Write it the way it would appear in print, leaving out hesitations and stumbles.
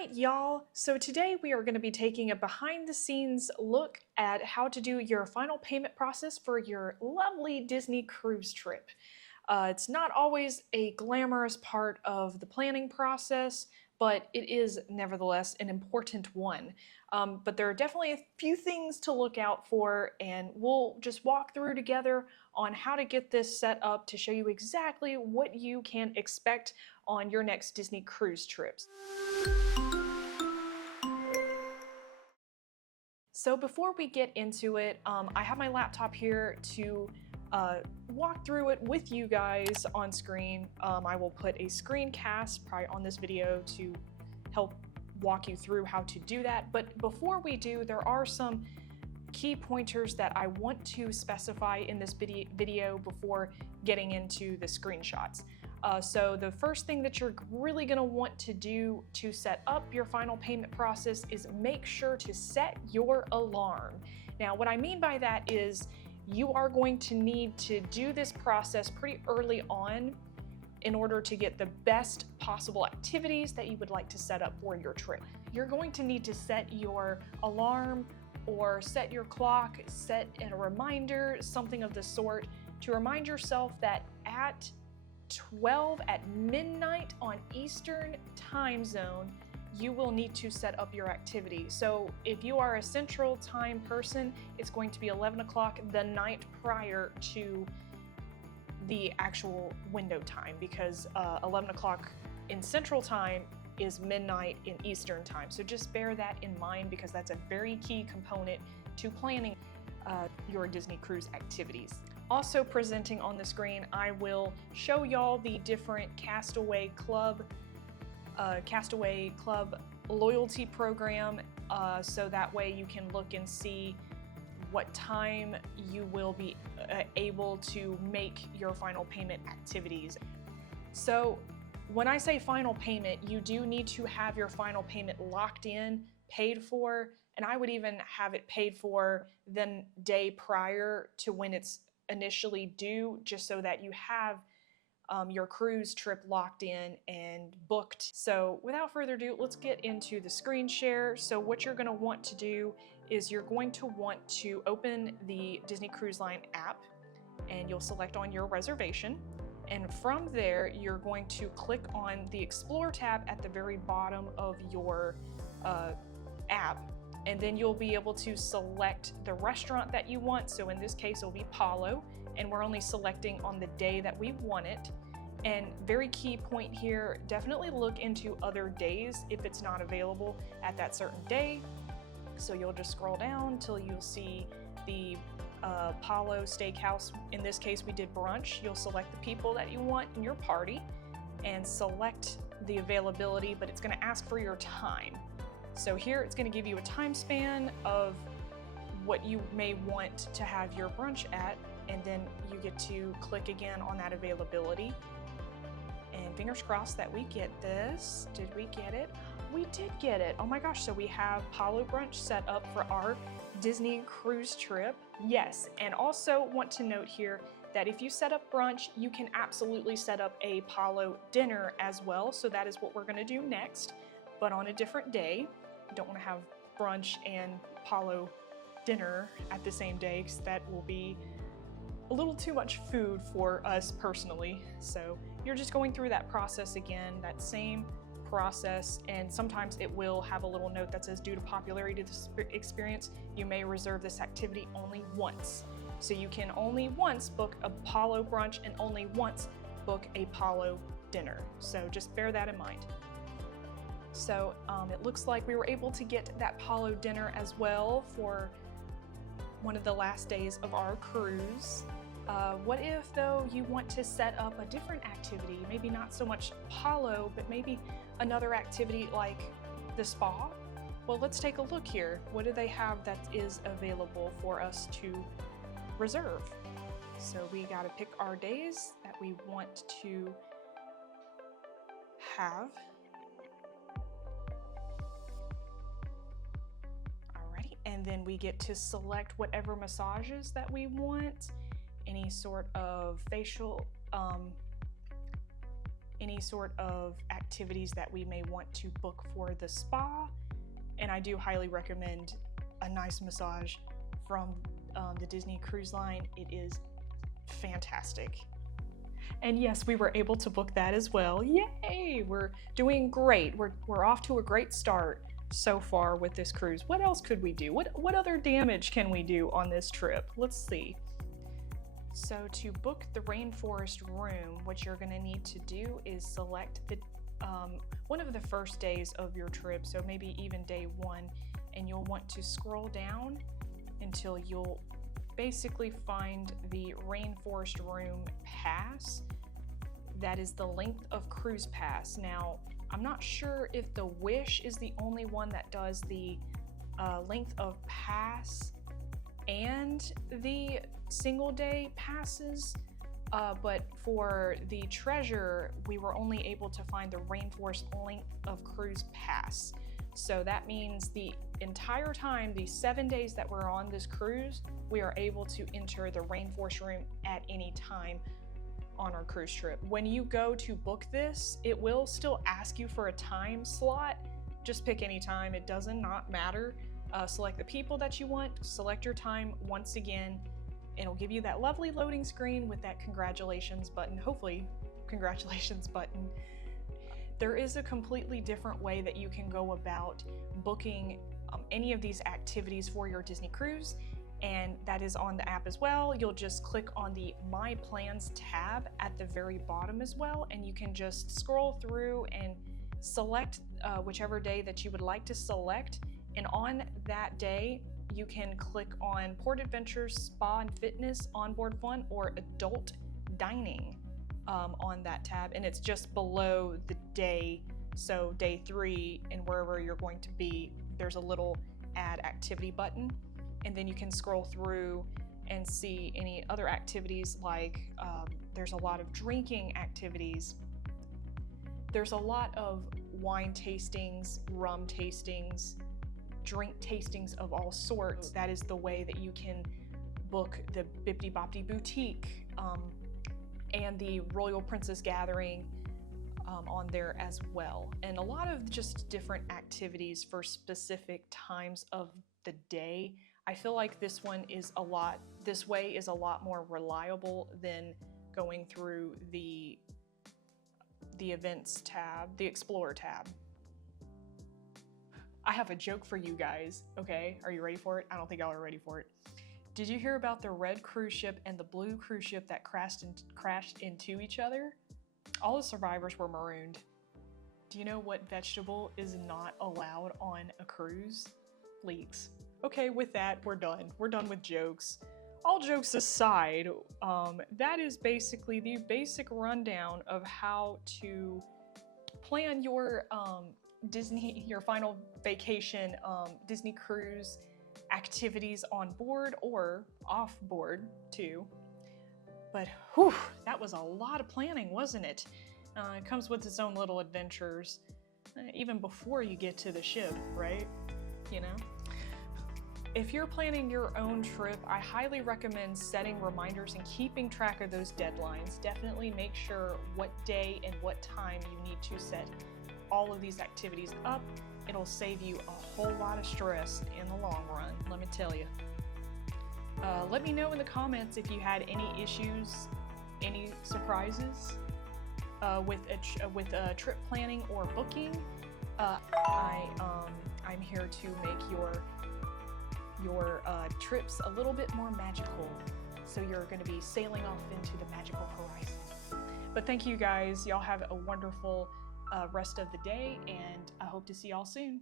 right, y'all. So today we are going to be taking a behind the scenes look at how to do your final payment process for your lovely Disney cruise trip. It's not always a glamorous part of the planning process, but it is nevertheless an important one. But there are definitely a few things to look out for, and we'll just walk through together on how to get this set up to show you exactly what you can expect on your next Disney cruise trips. So before we get into it, I have my laptop here to uh, walk through it with you guys on screen. I will put a screencast probably on this video to help walk you through how to do that. But before we do, there are some key pointers that I want to specify in this video before getting into the screenshots. So the first thing that you're really going to want to do to set up your final payment process is make sure to set your alarm. Now, what I mean by that is you are going to need to do this process pretty early on in order to get the best possible activities that you would like to set up for your trip. You're going to need to set your alarm or set your clock, set a reminder, something of the sort, to remind yourself that at 12 at midnight on Eastern time zone, you will need to set up your activity. So if you are a Central Time person, it's going to be 11 o'clock the night prior to the actual window time, because 11 o'clock in Central Time is midnight in Eastern Time. So just bear that in mind, because that's a very key component to planning your Disney cruise activities. Also presenting on the screen, I will show y'all the different Castaway Club loyalty program, so that way you can look and see what time you will be able to make your final payment activities. So when I say final payment, you do need to have your final payment locked in, paid for, and I would even have it paid for the day prior to when it's initially due, just so that you have your cruise trip locked in and booked. So without further ado, let's get into the screen share. So what you're going to want to do is you're going to want to open the Disney Cruise Line app, and you'll select on your reservation. And from there, you're going to click on the Explore tab at the very bottom of your app. And then you'll be able to select the restaurant that you want. So in this case, it'll be Palo, and we're only selecting on the day that we want it. And very key point here, definitely look into other days if it's not available at that certain day. So you'll just scroll down till you'll see the Palo Steakhouse. In this case, we did brunch. You'll select the people that you want in your party and select the availability, but it's going to ask for your time. So here it's going to give you a time span of what you may want to have your brunch at, and then you get to click again on that availability. And fingers crossed that we get this. Did we get it? We did get it. Oh my gosh, so we have Palo Brunch set up for our Disney cruise trip. Yes, and also want to note here that if you set up brunch, you can absolutely set up a Palo dinner as well. So that is what we're going to do next, but on a different day. Don't want to have brunch and Palo dinner at the same day, because that will be a little too much food for us personally. So you're just going through that process again, that same process, and sometimes it will have a little note that says, due to popularity of the experience, you may reserve this activity only once. So you can only once book a Palo brunch and only once book a Palo dinner. So just bear that in mind. So it looks like we were able to get that Palo dinner as well for one of the last days of our cruise. What if, though, you want to set up a different activity? Maybe not so much Palo, but maybe another activity like the spa? Well, let's take a look here. What do they have that is available for us to reserve? So we got to pick our days that we want to have. And then we get to select whatever massages that we want, any sort of facial any sort of activities that we may want to book for the spa. And I do highly recommend a nice massage from the Disney Cruise Line. It is fantastic. And yes, we were able to book that as well. Yay! We're doing great. We're off to a great start so far with this cruise. What else could we do? What other damage can we do on this trip? Let's see. So to book the rainforest room, what you're going to need to do is select the one of the first days of your trip, so maybe even day 1, and you'll want to scroll down until you'll basically find the rainforest room pass. That is the length of cruise pass. Now, I'm not sure if the Wish is the only one that does the length of pass and the single day passes, but for the Treasure, we were only able to find the rainforest length of cruise pass. So that means the entire time, the 7 days that we're on this cruise, we are able to enter the rainforest room at any time on our cruise trip. When you go to book this, it will still ask you for a time slot. Just pick any time, it does not matter. Select the people that you want, select your time once again. It'll give you that lovely loading screen with that congratulations button, hopefully congratulations button. There is a completely different way that you can go about booking any of these activities for your Disney cruise, and that is on the app as well. You'll just click on the My Plans tab at the very bottom as well, and you can just scroll through and select whichever day that you would like to select, and on that day you can click on Port Adventures, Spa and Fitness, Onboard Fun, or Adult Dining on that tab, and it's just below the day. So day 3, and wherever you're going to be, there's a little add activity button, and then you can scroll through and see any other activities, like there's a lot of drinking activities. There's a lot of wine tastings, rum tastings, drink tastings of all sorts. That is the way that you can book the Bibbidi Bobbidi Boutique and the Royal Princess Gathering on there as well. And a lot of just different activities for specific times of the day. I feel like this way is a lot more reliable than going through the events tab, the Explore tab. I have a joke for you guys, okay? Are you ready for it? I don't think y'all are ready for it. Did you hear about the red cruise ship and the blue cruise ship that crashed into each other? All the survivors were marooned. Do you know what vegetable is not allowed on a cruise? Leeks. Okay, with that, we're done. We're done with jokes. All jokes aside, that is basically the basic rundown of how to plan your your final vacation Disney cruise activities on board or off board too. But whew, that was a lot of planning, wasn't it? It comes with its own little adventures, even before you get to the ship, right? You know? If you're planning your own trip, I highly recommend setting reminders and keeping track of those deadlines. Definitely make sure what day and what time you need to set all of these activities up. It'll save you a whole lot of stress in the long run, let me tell you. Let me know in the comments if you had any issues, any surprises with trip planning or booking. I'm here to make your trips a little bit more magical, so you're going to be sailing off into the magical horizon. But thank you guys. Y'all have a wonderful rest of the day, and I hope to see y'all soon.